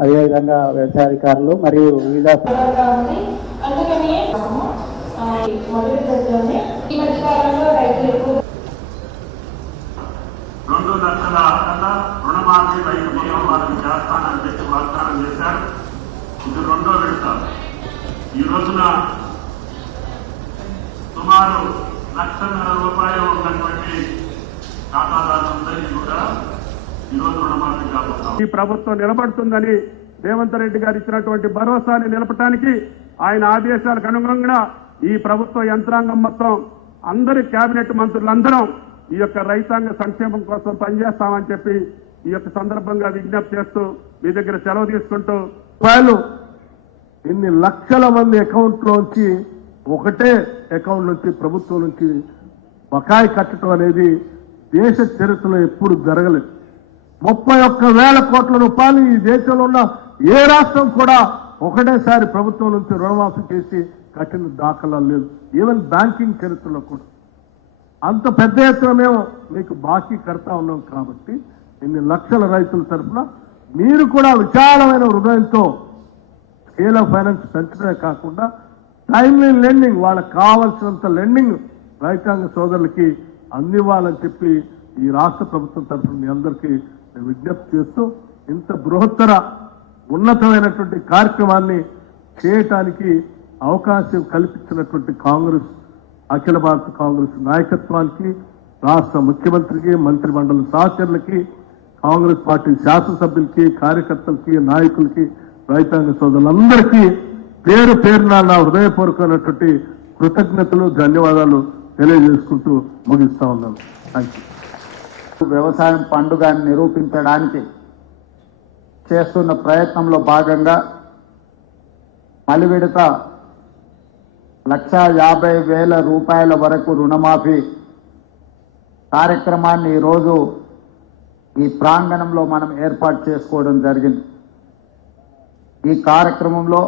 అదేవిధంగా వ్యవసాయ అధికారులు మరియు వివిధ రుణమాఫీ రైతు బీమా వారికి చేస్తానని చెప్పి వాగ్దానం చేశారు. ఇది రెండో విడత. ఈ రోజున సుమారు 1,00,000 రూపాయలు ఉన్నటువంటి ఖాతాదారులందరికీ కూడా ఈరోజు రుణమాఫీ కాబోతాం. ఈ ప్రభుత్వం నిలబడుతుందని రేవంత్ రెడ్డి గారు ఇచ్చినటువంటి భరోసాని నిలపడానికి ఆయన ఆదేశాలకు అనుగుణంగా ఈ ప్రభుత్వ యంత్రాంగం మొత్తం అందరి కేబినెట్ మంత్రులందరం ఈ యొక్క రైతాంగ సంక్షేమం కోసం పనిచేస్తామని చెప్పి ఈ యొక్క సందర్భంగా విజ్ఞప్తి చేస్తూ మీ దగ్గర సెలవు తీసుకుంటూ రూపాయలు ఇన్ని లక్షల మంది అకౌంట్లోంచి ఒకటే అకౌంట్ నుంచి ప్రభుత్వం నుంచి బకాయి కట్టడం అనేది దేశ చరిత్రలో ఎప్పుడు జరగలేదు. 31,000 కోట్ల రూపాయలు ఈ దేశంలో ఉన్న ఏ రాష్ట్రం కూడా ఒకటేసారి ప్రభుత్వం నుంచి రుణమాఫీ చేసి కట్టిన దాఖలా లేదు. ఈవెన్ బ్యాంకింగ్ చరిత్రలో కూడా అంత పెద్ద ఎత్తున మేము మీకు బాకీ కడతా ఉన్నాం. కాబట్టి ఇన్ని లక్షల రైతుల తరఫున మీరు కూడా విశాలమైన హృదయంతో స్కేల్ ఆఫ్ ఫైనాన్స్ పెంచడమే కాకుండా టైమ్లీ లెండింగ్, వాళ్ళకి కావాల్సినంత లెండింగ్ రైతాంగ సోదరులకి అందివ్వాలని చెప్పి ఈ రాష్ట్ర ప్రభుత్వం తరఫున మీ అందరికీ విజ్ఞప్తి చేస్తూ ఇంత బృహత్తర ఉన్నతమైనటువంటి కార్యక్రమాన్ని చేయటానికి అవకాశం కల్పించినటువంటి కాంగ్రెస్, అఖిల భారత కాంగ్రెస్ నాయకత్వానికి, రాష్ట్ర ముఖ్యమంత్రికి, మంత్రి మండలి సహచరులకి, కాంగ్రెస్ పార్టీ శాసనసభ్యులకి, కార్యకర్తలకి, నాయకులకి, రైతాంగ సోదరులందరికీ పేరు పేరున నా హృదయపూర్వకమైనటువంటి కృతజ్ఞతలు, ధన్యవాదాలు తెలియజేసుకుంటూ ముగిస్తా ఉన్నాను. Thank you. వ్యవసాయం పండుగని నిరూపించడానికి చేస్తున్న ప్రయత్నంలో భాగంగా మలి విడత 1,50,000 రూపాయల వరకు రుణమాఫీ కార్యక్రమాన్ని ఈరోజు ఈ ప్రాంగణంలో మనం ఏర్పాటు చేసుకోవడం జరిగింది. ఈ కార్యక్రమంలో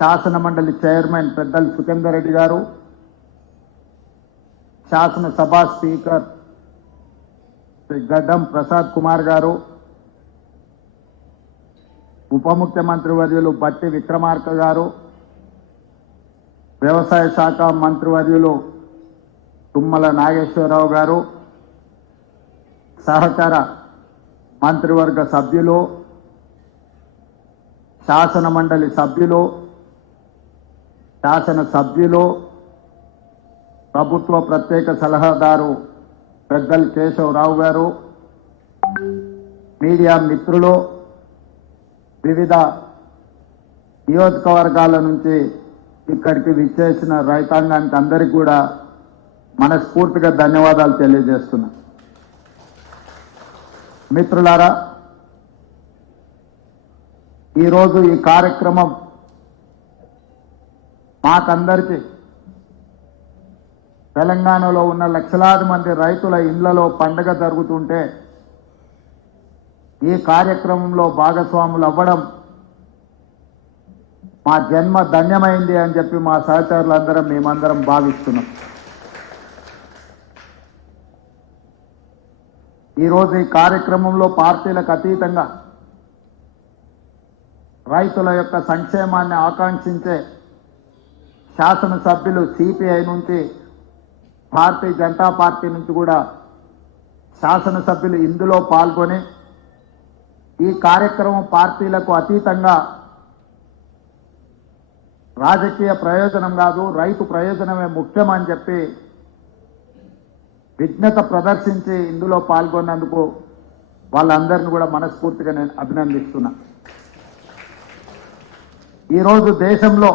శాసన మండలి చైర్మన్ పెద్దలు సుఖేందర్ రెడ్డి గారు, శాసనసభ స్పీకర్ గడ్డం ప్రసాద్ కుమార్ గారు, ఉప ముఖ్యమంత్రి వర్యులు బట్టి విక్రమార్క గారు, వ్యవసాయ శాఖ మంత్రివర్యులు తుమ్మల నాగేశ్వరరావు గారు, సహకార మంత్రివర్గ సభ్యులు, శాసన మండలి సభ్యులు, శాసనసభ్యులు, ప్రభుత్వ ప్రత్యేక సలహాదారు పెద్దలు కేశవరావు గారు, మీడియా మిత్రులు, వివిధ నియోజకవర్గాల నుంచి ఇక్కడికి విచ్చేసిన రైతాంగానికి అందరికీ కూడా మనస్ఫూర్తిగా ధన్యవాదాలు తెలియజేస్తున్నా. మిత్రులారా, ఈరోజు ఈ కార్యక్రమం మాకందరికీ తెలంగాణలో ఉన్న లక్షలాది మంది రైతుల ఇళ్లలో పండుగ జరుగుతుంటే ఈ కార్యక్రమంలో భాగస్వాములు అవ్వడం మా జన్మ ధన్యమైంది అని చెప్పి మా సహచరులందరం మేమందరం భావిస్తున్నాం. ఈరోజు ఈ కార్యక్రమంలో పార్టీలకు అతీతంగా రైతుల యొక్క సంక్షేమాన్ని ఆకాంక్షించే శాసనసభ్యులు సిపిఐ నుంచి, భారతీయ జనతా పార్టీ నుంచి కూడా శాసనసభ్యులు ఇందులో పాల్గొని ఈ కార్యక్రమం పార్టీలకు అతీతంగా రాజకీయ ప్రయోజనం కాదు, రైతు ప్రయోజనమే ముఖ్యమని చెప్పి విజ్ఞత ప్రదర్శించి ఇందులో పాల్గొన్నందుకు వాళ్ళందరినీ కూడా మనస్ఫూర్తిగా నేను అభినందిస్తున్నా. ఈరోజు దేశంలో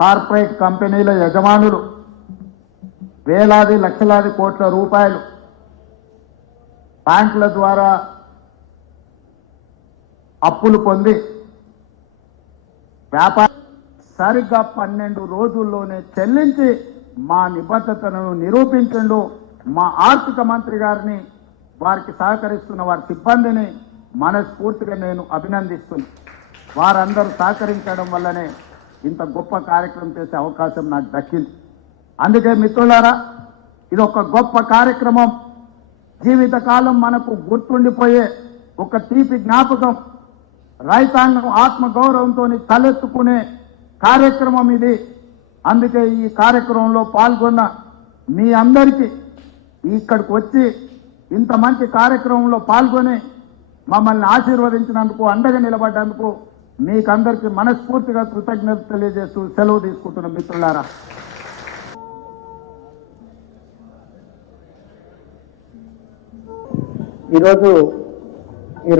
కార్పొరేట్ కంపెనీల యజమానులు వేలాది లక్షలాది కోట్ల రూపాయలు బ్యాంకుల ద్వారా అప్పులు పొంది వ్యాపార సరిగ్గా 12 రోజుల్లోనే చెల్లించి మా నిబద్ధతను నిరూపించండు. మా ఆర్థిక మంత్రి గారిని, వారికి సహకరిస్తున్న వారి సిబ్బందిని మనస్ఫూర్తిగా నేను అభినందిస్తున్నాను. వారందరూ సహకరించడం వల్లనే ఇంత గొప్ప కార్యక్రమం చేసే అవకాశం నాకు దక్కింది. అందుకే మిత్రులారా, ఇది ఒక గొప్ప కార్యక్రమం. జీవితకాలం మనకు గుర్తుండిపోయే ఒక తీపి జ్ఞాపకం. రైతాంగం ఆత్మగౌరవంతో తలెత్తుకునే కార్యక్రమం ఇది. అందుకే ఈ కార్యక్రమంలో పాల్గొన్న మీ అందరికీ ఇక్కడికి వచ్చి ఇంత మంచి కార్యక్రమంలో పాల్గొని మమ్మల్ని ఆశీర్వదించినందుకు, అండగా నిలబడ్డందుకు మీకందరికీ మనస్ఫూర్తిగా కృతజ్ఞత తెలియజేస్తూ సెలవు తీసుకుంటున్న మిత్రులారా. ఈరోజు ఈ